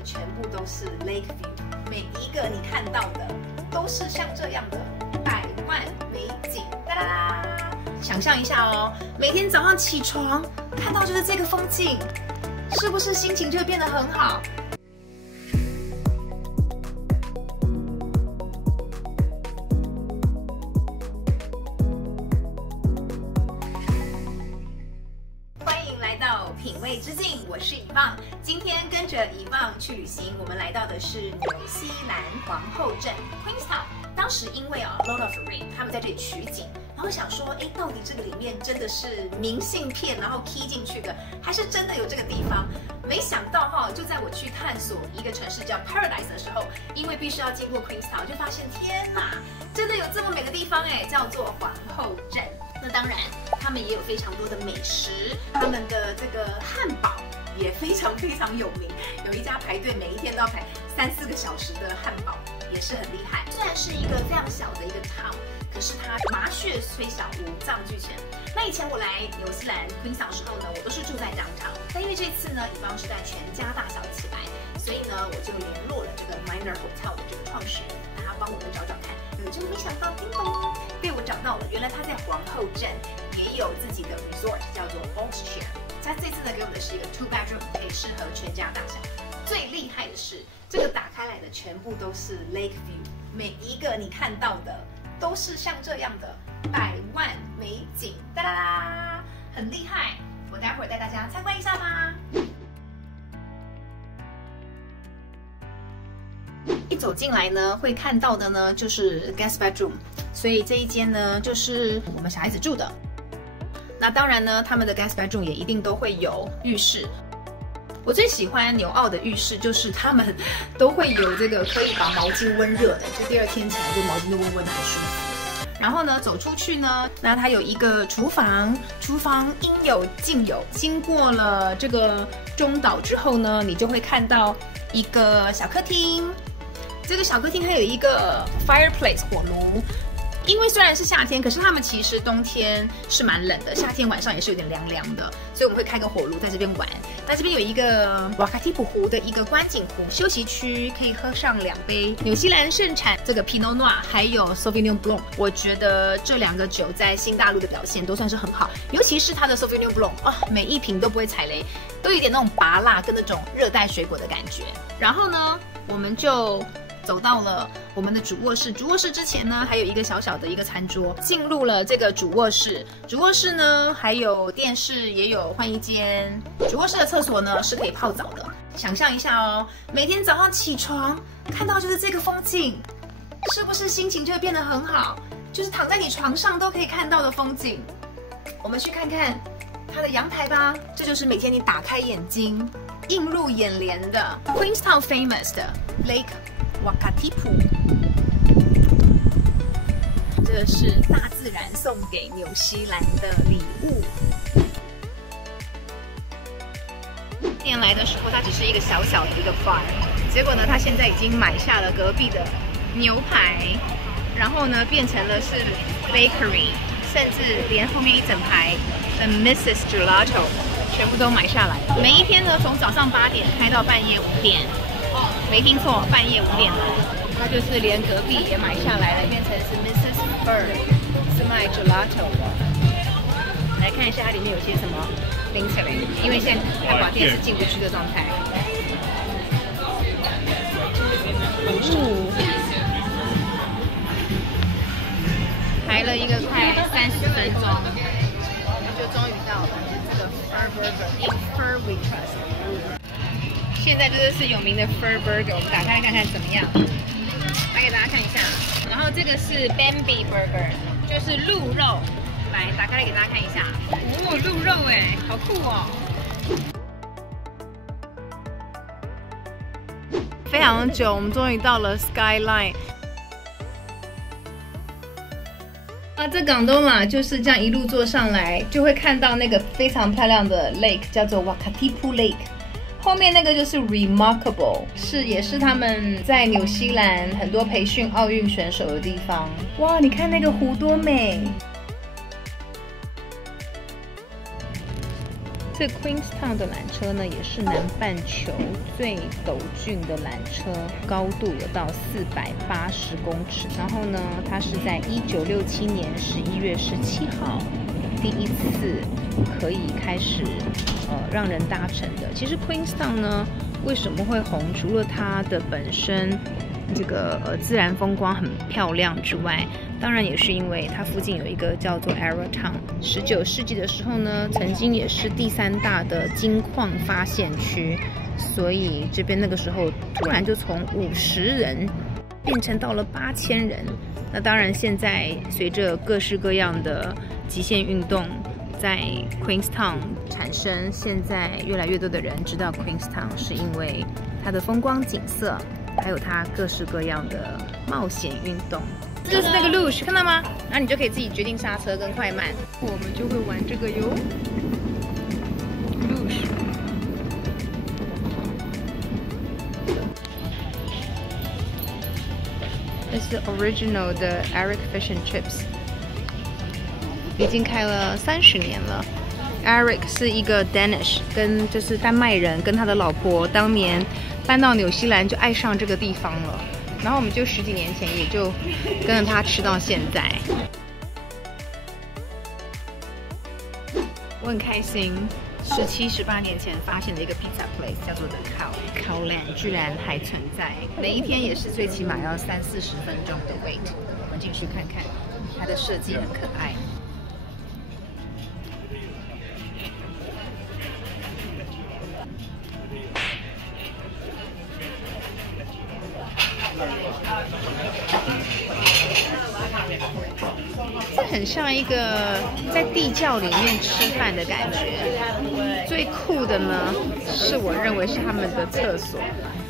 的全部都是 Lake View， 每一个你看到的都是像这样的百万美景。哒啦！想象一下哦，每天早上起床看到就是这个风景，是不是心情就会变得很好？品味之境，我是以棒。今天跟着以棒去旅行，我们来到的是纽西兰皇后镇 Queenstown。当时因为Lord of the Ring 他们在这里取景，然后想说，到底这个里面真的是明信片，然后 key 进去的，还是真的有这个地方？没想到就在我去探索一个城市叫 Paradise 的时候，因为必须要经过 Queenstown， 就发现天哪，真的有这么美的地方叫做皇后镇。那当然，他们也有非常多的美食，他们的这个汉堡也非常有名。有一家排队每一天都要排3-4个小时的汉堡，也是很厉害。虽然是一个非常小的一个 town， 可是它麻雀虽小，五脏俱全。那以前我来纽西兰 Queenstown 的时候呢，我都是住在downtown，但因为这次呢，以方是带全家大小一起来，所以呢，我就联络了这个 Minor Hotel 的这个创始人，让他帮我们找找看。就没想到，叮咚，被我找到了。原来他在皇后镇也有自己的 resort， 叫做 Boatshire。他这次呢给我们的是一个 2 bedroom， 可以适合全家大小。最厉害的是，这个打开来的全部都是 Lake View， 每一个你看到的都是像这样的百万美景，哒啦啦，很厉害。我待会儿带大家参观一下吧。一走进来呢，会看到的呢就是 guest bedroom， 所以这一间呢就是我们小孩子住的。那当然呢，他们的 guest bedroom 也一定都会有浴室。我最喜欢纽澳的浴室，就是他们都会有这个可以把毛巾温热的，就第二天起来就毛巾都温温的，很舒服。然后呢，走出去呢，那它有一个厨房，厨房应有尽有。经过了这个中岛之后呢，你就会看到一个小客厅。这个小客厅它有一个 fireplace 火炉，因为虽然是夏天，可是他们其实冬天是蛮冷的，夏天晚上也是有点凉凉的，所以我们会开个火炉在这边玩。那这边有一个瓦卡蒂普湖的一个观景湖休息区，可以喝上2杯纽西兰盛产这个 Pinot Noir 还有 Sauvignon Blanc。我觉得这2个酒在新大陆的表现都算是很好，尤其是它的 Sauvignon Blanc 每一瓶都不会踩雷，都有点那种拔辣跟那种热带水果的感觉。然后呢，我们就走到了我们的主卧室。主卧室之前呢，还有一个小小的一个餐桌。进入了这个主卧室，主卧室呢还有电视，也有换衣间。主卧室的厕所呢是可以泡澡的。想象一下哦，每天早上起床看到就是这个风景，是不是心情就会变得很好？就是躺在你床上都可以看到的风景。我们去看看它的阳台吧。这就是每天你打开眼睛映入眼帘的 Queenstown famous 的 Lake Wakatipu， 这是大自然送给纽西兰的礼物。年来的时候，它只是一个小小的一个 farm， 结果呢，它现在已经买下了隔壁的牛排，然后呢，变成了是 bakery， 甚至连后面一整排的 Mrs. Gelato 全部都买下来。每一天呢，从早上8点开到半夜5点。没听错，半夜5点了。它就是连隔壁也买下来了，变成是 Mrs. Bird， 是卖 gelato 的。来看一下它里面有些什么冰淇淋，因为现在它把电视进不去的状态。排了一个快30分钟，就终于到了这个 Fur Burger， Fur We Trust。现在这是有名的 Fur Burger， 我们打开来看看怎么样，来给大家看一下。然后这个是 Bambi Burger， 就是鹿肉，来打开来给大家看一下。鹿肉好酷哦！非常久，我们终于到了 Skyline。这港东啦，就是这样一路坐上来，就会看到那个非常漂亮的 lake， 叫做 Wakatipu Lake。后面那个就是 Remarkable， 也是他们在纽西兰很多培训奥运选手的地方。哇，你看那个湖多美！这 Queenstown 的缆车呢，也是南半球最陡峻的缆车，高度有到480公尺。然后呢，它是在1967年11月17号第一次可以开始让人搭乘的。其实 Queenstown 呢，为什么会红？除了它的本身这个自然风光很漂亮之外，当然也是因为它附近有一个叫做 Arrowtown。19世纪的时候呢，曾经也是第3大的金矿发现区，所以这边那个时候突然就从50人变成到了8000人。那当然，现在随着各式各样的极限运动在 Queenstown 产生，现在越来越多的人知道 Queenstown 是因为它的风光景色，还有它各式各样的冒险运动。这就是那个 luge， 看到吗？然后你就可以自己决定刹车跟快慢。我们就会玩这个哟 ，luge。这是 original 的 Eric Fish and Chips， 已经开了30年了。Eric 是一个 Danish， 就是丹麦人，跟他的老婆当年搬到纽西兰就爱上这个地方了。然后我们就10几年前也就跟着他吃到现在。我很开心，17、18年前发现的一个 pizza place 叫做 The Cowland， 居然还存在。每一天也是最起码要30-40分钟的 wait。我们进去看看，它的设计很可爱。这很像一个在地窖里面吃饭的感觉。最酷的呢，是我认为是他们的厕所。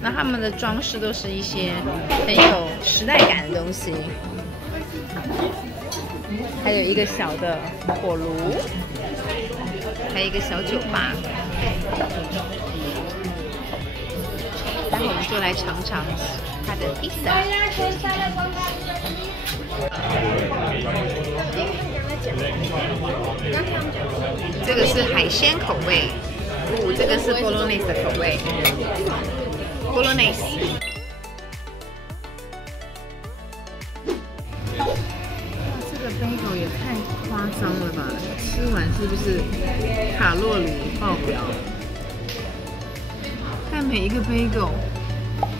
那他们的装饰都是一些很有时代感的东西，还有一个小的火炉，还有一个小酒吧。待会我们就来尝尝它的披萨。这个是海鲜口味，这个是 Bolognese 的口味 ，Bolognese。这个 bagel 也太夸张了吧！吃完是不是卡路里爆表？看每一个 bagel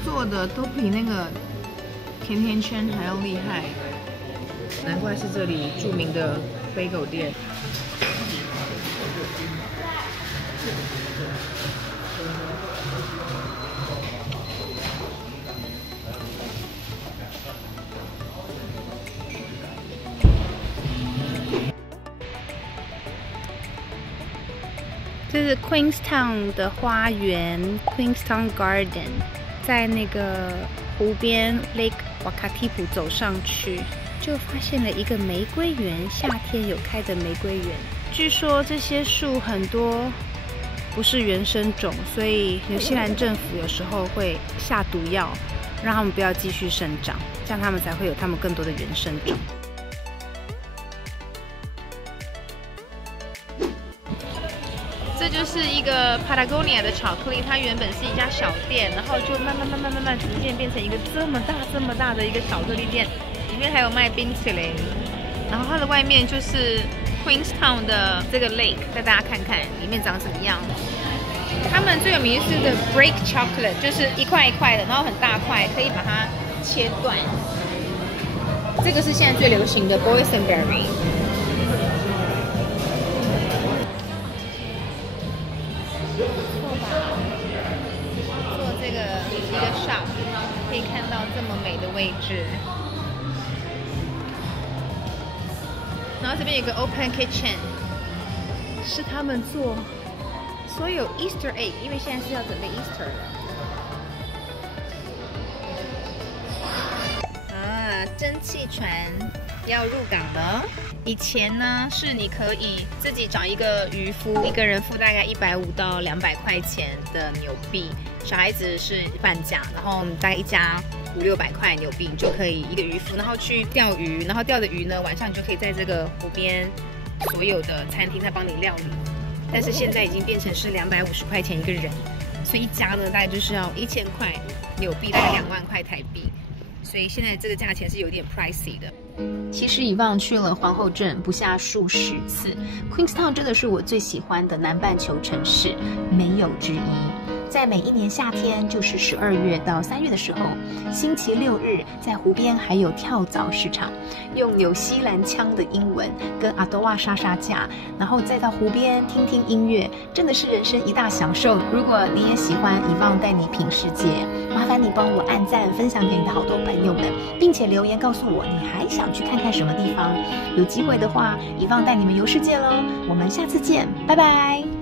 做的都比那个甜甜圈还要厉害，难怪是这里著名的 bagel 店。这是 Queenstown 的花园 ，Queenstown Garden， 在那个湖边 Lake Wakatipu 走上去，就发现了一个玫瑰园，夏天有开的玫瑰园。据说这些树很多不是原生种，所以纽西兰政府有时候会下毒药，让它们不要继续生长，这样它们才会有它们更多的原生种。这就是一个 Patagonia 的巧克力，它原本是一家小店，然后就慢慢逐渐变成一个这么大的一个巧克力店，里面还有卖冰淇淋，然后它的外面就是 Queenstown 的这个 lake， 带大家看看里面长什么样。他们最有名的是的 break chocolate， 就是一块一块的，然后很大块，可以把它切断。这个是现在最流行的 boysenberry。做这个一个 shop， 可以看到这么美的位置。然后这边有个 open kitchen， 是他们做所有 Easter egg， 因为现在是要准备 Easter 了。啊，蒸汽船要入港了。以前呢，是你可以自己找一个渔夫，一个人付大概150到200块钱的纽币，小孩子是半价，然后大概一家500-600块纽币，你就可以一个渔夫，然后去钓鱼，然后钓的鱼呢，晚上你就可以在这个湖边所有的餐厅在帮你料理。但是现在已经变成是250块钱一个人，所以一家呢大概就是要1000块纽币，大概2万块台币，所以现在这个价钱是有点 pricey 的。其实以往去了皇后镇不下数十次 ，Queenstown 真的是我最喜欢的南半球城市，没有之一。在每一年夏天，就是12月到3月的时候，星期6日在湖边还有跳蚤市场，用纽西兰腔的英文跟阿多瓦杀杀价，然后再到湖边听听音乐，真的是人生一大享受。如果你也喜欢以望带你品世界，麻烦你帮我按赞分享给你的好多朋友们，并且留言告诉我你还想去看看什么地方。有机会的话，以望带你们游世界喽！我们下次见，拜拜。